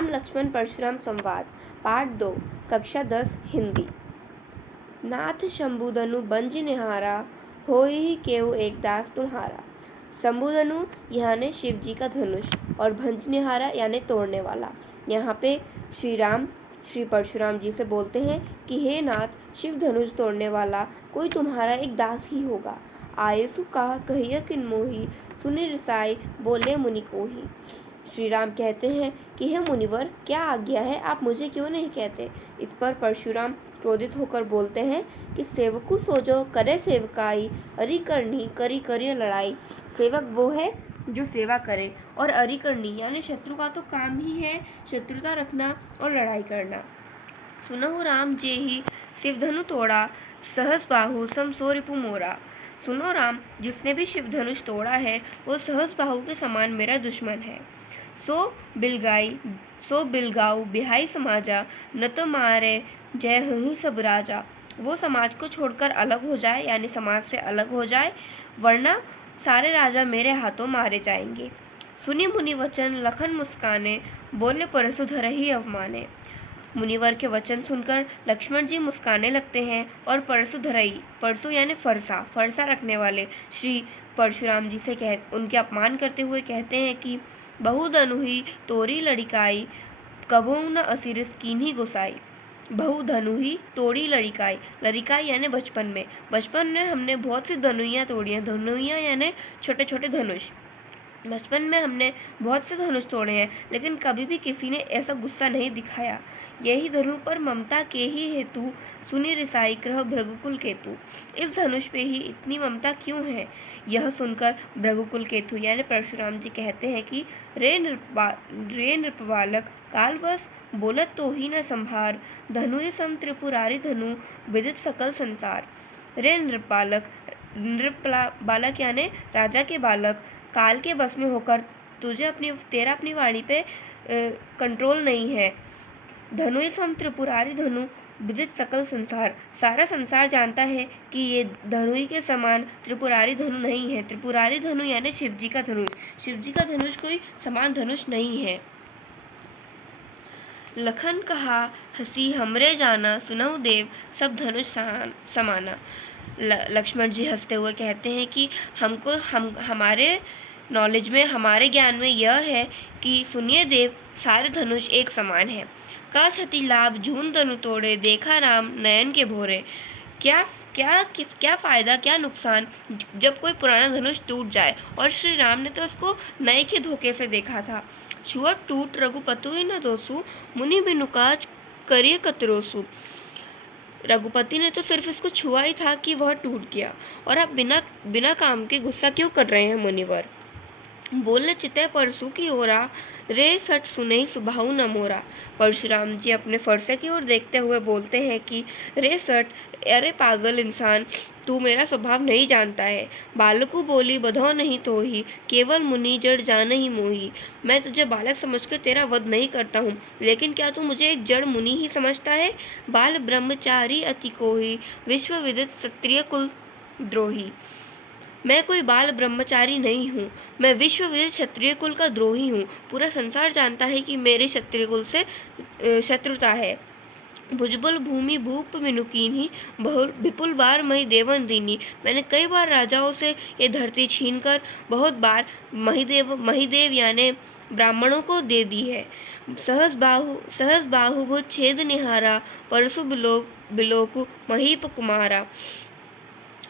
राम लक्ष्मण परशुराम संवाद पार्ट 2 कक्षा 10 हिंदी। नाथ शंभुधनु बंज निहारा, होई केउ एक दास तुम्हारा। शंभुधनु यानी शिव जी का धनुष और भंज निहारा यानी तोड़ने वाला। यहाँ पे श्री परशुराम जी से बोलते हैं कि हे नाथ, शिव धनुष तोड़ने वाला कोई तुम्हारा एक दास ही होगा। आये सु कहा कहिया किन मोही, सुनि रिसाई बोले मुनि कोही। श्री राम कहते हैं कि हे मुनिवर, क्या आज्ञा है, आप मुझे क्यों नहीं कहते। इस पर परशुराम क्रोधित होकर बोलते हैं कि सेवकु सोजो करे सेवकाई, अरि करनी करी करिए लड़ाई। सेवक वो है जो सेवा करे और अरि करनी यानी शत्रु का तो काम ही है शत्रुता रखना और लड़ाई करना। सुनहु राम जे ही शिव धनु तोड़ा, सहस बाहु सम सो रिपु मोरा। सुनो राम, जिसने भी शिव धनुष तोड़ा है वो सहस बाहु के समान मेरा दुश्मन है। सो बिलगाऊ बिहाई समाजा, न तो मारे जय ही सब राजा। वो समाज को छोड़कर अलग हो जाए यानी समाज से अलग हो जाए, वरना सारे राजा मेरे हाथों मारे जाएंगे। सुनी मुनि वचन लखन मुस्काने, बोले परसु धरहि अवमाने। मुनिवर के वचन सुनकर लक्ष्मण जी मुस्काने लगते हैं और परसु यानी फरसा रखने वाले श्री परशुराम जी से उनके अपमान करते हुए कहते हैं कि बहुधनुहि तोरी लड़िकाई, कबहु न असिरिस कीन्ही गोसाई। बहुधनुहि तोड़ी लड़िकाई यानी बचपन में हमने बहुत सी धनुइयाँ तोड़ी हैं। धनुइयाँ यानी छोटे छोटे धनुष। बचपन में हमने बहुत से धनुष तोड़े हैं, लेकिन कभी भी किसी ने ऐसा गुस्सा नहीं दिखाया। यही धनु पर ममता के ही हेतु, सुनि रिसाई क्रह भृगुकुल केतु। इस धनुष पे ही इतनी ममता क्यों है। यह सुनकर भृगुकुल केतु यानी परशुराम जी कहते हैं कि रे नृपबालक, काल बस बोलत तो ही न संभार, धनुय सम त्रिपुरारी धनु विदित सकल संसार। रे नृपबालक यानी राजा के बालक, काल के बस में होकर तेरा अपनी वाणी पे कंट्रोल नहीं है। धनुय सम त्रिपुरारी धनु विदित सकल संसार, सारा संसार जानता है कि ये धनुई के समान त्रिपुरारी धनु नहीं है। त्रिपुरारी धनु यानी शिव जी का धनुष। शिव जी का धनुष कोई समान धनुष नहीं है। लखन कहा हसी हमरे जाना, सुनहु देव सब धनुष समाना। लक्ष्मण जी हंसते हुए कहते हैं कि हमारे नॉलेज में, हमारे ज्ञान में यह है कि सुनिए देव, सारे धनुष एक समान है। का क्षति लाभ जून धनु तोड़े, देखा राम नयन के भोरे। क्या फायदा, क्या नुकसान जब कोई पुराना धनुष टूट जाए, और श्री राम ने तो उसको नए के धोखे से देखा था। छुआ टूट रघुपति ही न दोसु, मुनि बिनु काज करिए कतरोसु। रघुपति ने तो सिर्फ इसको छुआ ही था कि वह टूट गया, और आप बिना काम के गुस्सा क्यों कर रहे हैं मुनिवर। बोले चितय परसु की ओरा, रे सट सुनहि सुबाहु न मोरा। परशुराम जी अपने फरसे की ओर देखते हुए बोलते हैं कि रे सट, अरे पागल इंसान, तू मेरा स्वभाव नहीं जानता है। बालकु बोली बधौ नहीं तो ही, केवल मुनि जड़ जान ही मोही। मैं तुझे बालक समझकर तेरा वध नहीं करता हूँ, लेकिन क्या तू मुझे एक जड़ मुनि ही समझता है। बाल ब्रह्मचारी अति कोही, विश्व विदित क्षत्रिय कुल द्रोही। मैं कोई बाल ब्रह्मचारी नहीं हूँ, मैं विश्व विदित क्षत्रिय कुल का द्रोही हूँ। पूरा संसार जानता है कि मेरे क्षत्रिय कुल से शत्रुता है। भुजबल भूमि भूप मिनुकीनी, विपुल बार मही देवन दीनी। मैंने कई बार राजाओं से ये धरती छीनकर बहुत बार महिदेव यानी ब्राह्मणों को दे दी है। सहस बाहु भुज छेद निहारा, परसु बिलोकु महीप कुमारा।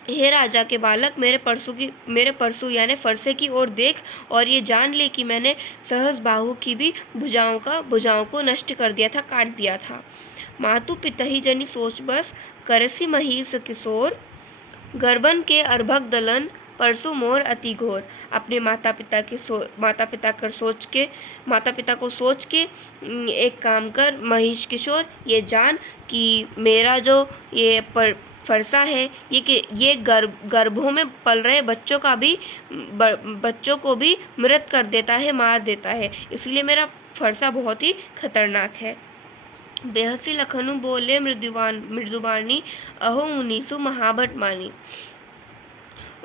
हे राजा के बालक, मेरे परसु यानी फरसे की ओर देख और ये जान ले कि मैंने सहस बाहु की भी भुजाओं को नष्ट कर दिया था, काट दिया था। मातु पितहि जनि सोच बस, करसी महिष किशोर, गर्भन के अर्भक दलन, परसु मोर अति घोर। अपने माता पिता को सोच के एक काम कर महिष किशोर, ये जान कि मेरा जो ये फरसा है ये गर्भों में पल रहे बच्चों को भी मृत कर देता है, मार देता है। इसलिए मेरा फरसा बहुत ही खतरनाक है। बेहसी लखनु बोले मृदुबानी, अहो मुनीसु महाभट मानी।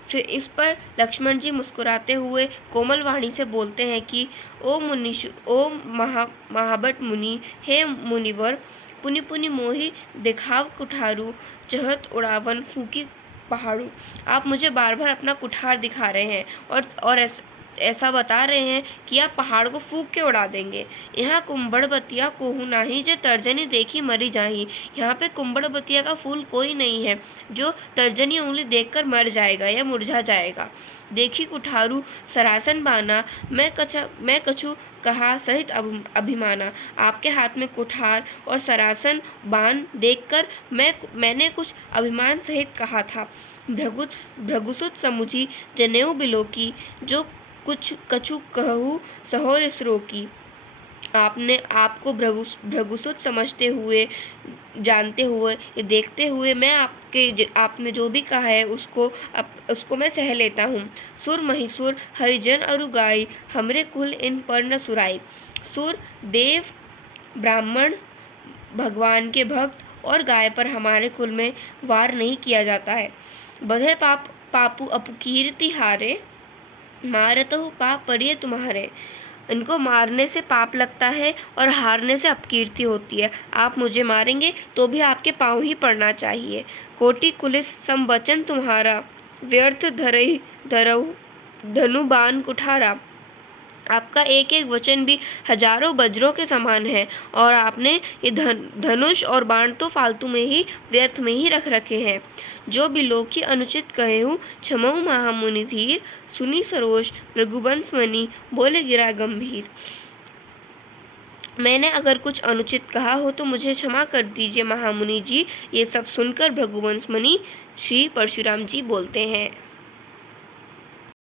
फिर इस पर लक्ष्मण जी मुस्कुराते हुए कोमल वाणी से बोलते हैं कि ओ महाबट मुनि, हे मुनिवर, पुनि पुनि मोहि दिखाव कुठारू, चहत उड़ावन फूकी पहाड़ू। आप मुझे बार बार अपना कुठार दिखा रहे हैं और ऐसा बता रहे हैं कि आप पहाड़ को फूंक के उड़ा देंगे। यहाँ कुंभड़बतिया कोहू नाही, जे तर्जनी देखी मरी जाही। यहाँ पे कुंभड़बतिया का फूल कोई नहीं है जो तर्जनी उंगली देखकर मर जाएगा या मुरझा जाएगा। देखी कुठारू सरासन बाना, मैं कछु कहा सहित अभिमाना। आपके हाथ में कुठार और सरासन बाण देखकर मैंने कुछ अभिमान सहित कहा था। भृगुसुत समुझी जनेऊ बिलोकी, जो कुछ कछु कहूँ सहोर इसरो की। आपने आपको भृगुसुत समझते हुए, जानते हुए, देखते हुए मैं आपने जो भी कहा है उसको मैं सह लेता हूँ। सुर महिसुर हरिजन अरु गाई, हमरे कुल इन पर न सुराई। सुर देव ब्राह्मण भगवान के भक्त और गाय पर हमारे कुल में वार नहीं किया जाता है। बधे पापू अपकीर्ति हारे, मारतहु पाप परिये तुम्हारे। इनको मारने से पाप लगता है और हारने से अपकीर्ति होती है। आप मुझे मारेंगे तो भी आपके पाँव ही पड़ना चाहिए। कोटि कुलिस संवचन तुम्हारा, व्यर्थ धरऊ धनु बाण कुठारा। आपका एक एक वचन भी हजारों वज्रों के समान है और आपने ये धनुष और बाण तो फालतू में ही, व्यर्थ में ही रख रखे हैं। जो बिलोकी अनुचित कहे हूँ, क्षमऊ महामुनि धीर, सुनी सरोज भृगुवंश मणि, बोले गिरा गंभीर। मैंने अगर कुछ अनुचित कहा हो तो मुझे क्षमा कर दीजिए महामुनि जी। ये सब सुनकर भृगुवंश मणि श्री परशुराम जी बोलते हैं।